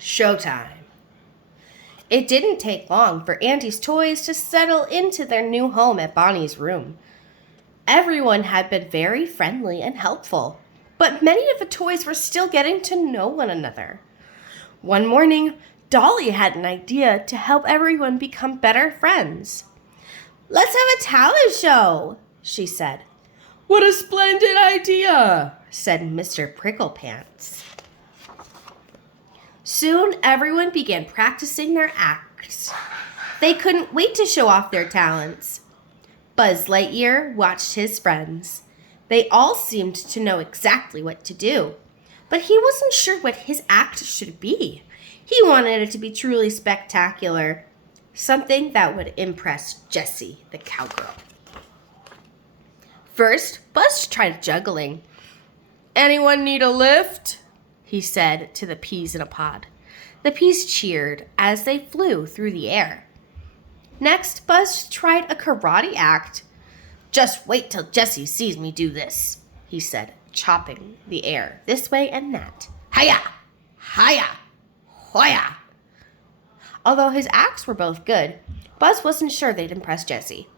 Showtime. It didn't take long for Andy's toys to settle into their new home at Bonnie's room. Everyone had been very friendly and helpful, but many of the toys were still getting to know one another. One morning, Dolly had an idea to help everyone become better friends. "Let's have a talent show," she said. "What a splendid idea," said Mr. Pricklepants. Soon, everyone began practicing their acts. They couldn't wait to show off their talents. Buzz Lightyear watched his friends. They all seemed to know exactly what to do, but he wasn't sure what his act should be. He wanted it to be truly spectacular, something that would impress Jessie, the cowgirl. First, Buzz tried juggling. "Anyone need a lift?" he said to the peas in a pod. The peas cheered as they flew through the air. Next, Buzz tried a karate act. "Just wait till Jessie sees me do this," he said, chopping the air this way and that. Hiya! Hiya! Hoya! Although his acts were both good, Buzz wasn't sure they'd impress Jessie.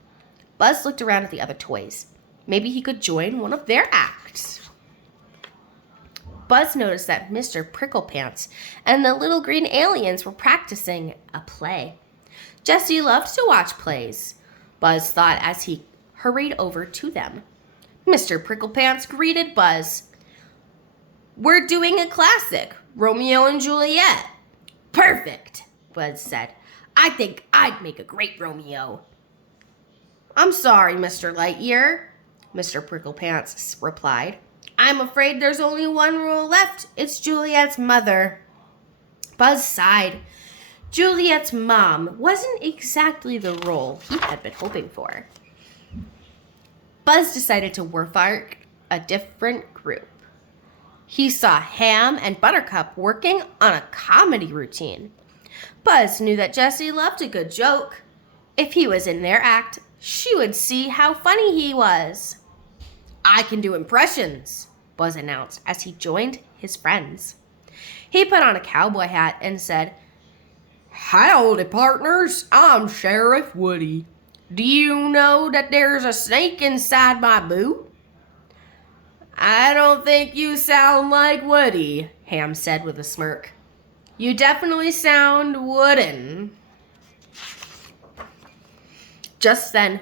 Buzz looked around at the other toys. Maybe he could join one of their acts. Buzz noticed that Mr. Pricklepants and the little green aliens were practicing a play. Jessie loved to watch plays, Buzz thought as he hurried over to them. Mr. Pricklepants greeted Buzz. "We're doing a classic, Romeo and Juliet." "Perfect," Buzz said. "I think I'd make a great Romeo." "I'm sorry, Mr. Lightyear," Mr. Pricklepants replied. "I'm afraid there's only one rule left. It's Juliet's mother." Buzz sighed. Juliet's mom wasn't exactly the role he had been hoping for. Buzz decided to work a different group. He saw Ham and Buttercup working on a comedy routine. Buzz knew that Jessie loved a good joke. If he was in their act, she would see how funny he was. "I can do impressions," Buzz announced as he joined his friends. He put on a cowboy hat and said, "Howdy, partners. I'm Sheriff Woody. Do you know that there's a snake inside my boot?" "I don't think you sound like Woody," Ham said with a smirk. "You definitely sound wooden." Just then,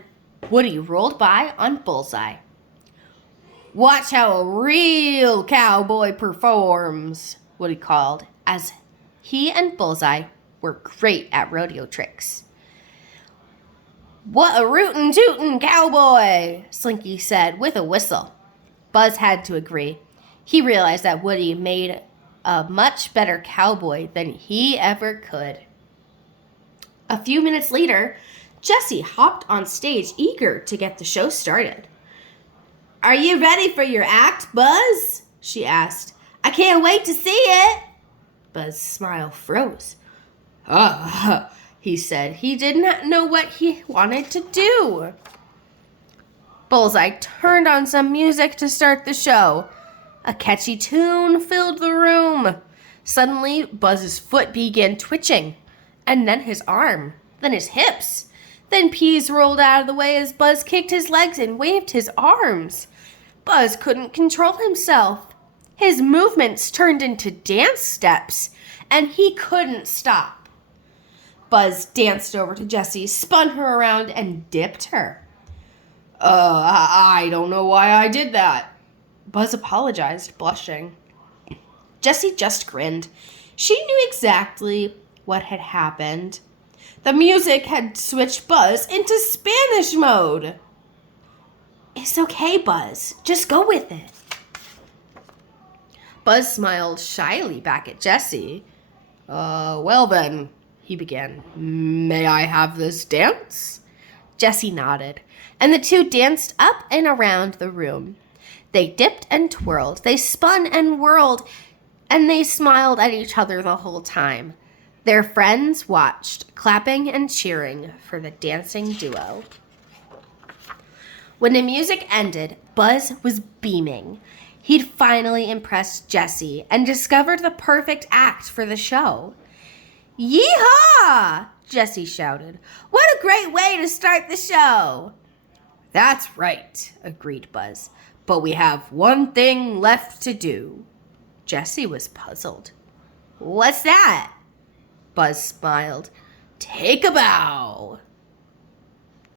Woody rolled by on Bullseye. "Watch how a real cowboy performs," Woody called, as he and Bullseye were great at rodeo tricks. "What a rootin' tootin' cowboy," Slinky said with a whistle. Buzz had to agree. He realized that Woody made a much better cowboy than he ever could. A few minutes later, Jessie hopped on stage, eager to get the show started. "Are you ready for your act, Buzz?" she asked. "I can't wait to see it." Buzz's smile froze. He said he did not know what he wanted to do. Bullseye turned on some music to start the show. A catchy tune filled the room. Suddenly, Buzz's foot began twitching, and then his arm, then his hips. Then peas rolled out of the way as Buzz kicked his legs and waved his arms. Buzz couldn't control himself. His movements turned into dance steps, and he couldn't stop. Buzz danced over to Jessie, spun her around, and dipped her. I don't know why I did that." Buzz apologized, blushing. Jessie just grinned. She knew exactly what had happened. The music had switched Buzz into Spanish mode. "It's okay, Buzz. Just go with it." Buzz smiled shyly back at Jessie. Well then," he began. "May I have this dance?" Jessie nodded, and the two danced up and around the room. They dipped and twirled, they spun and whirled, and they smiled at each other the whole time. Their friends watched, clapping and cheering for the dancing duo. When the music ended, Buzz was beaming. He'd finally impressed Jessie and discovered the perfect act for the show. Yeehaw! Jessie shouted. What a great way to start the show! That's right, agreed Buzz. But we have one thing left to do. Jessie was puzzled. What's that? Buzz smiled. Take a bow.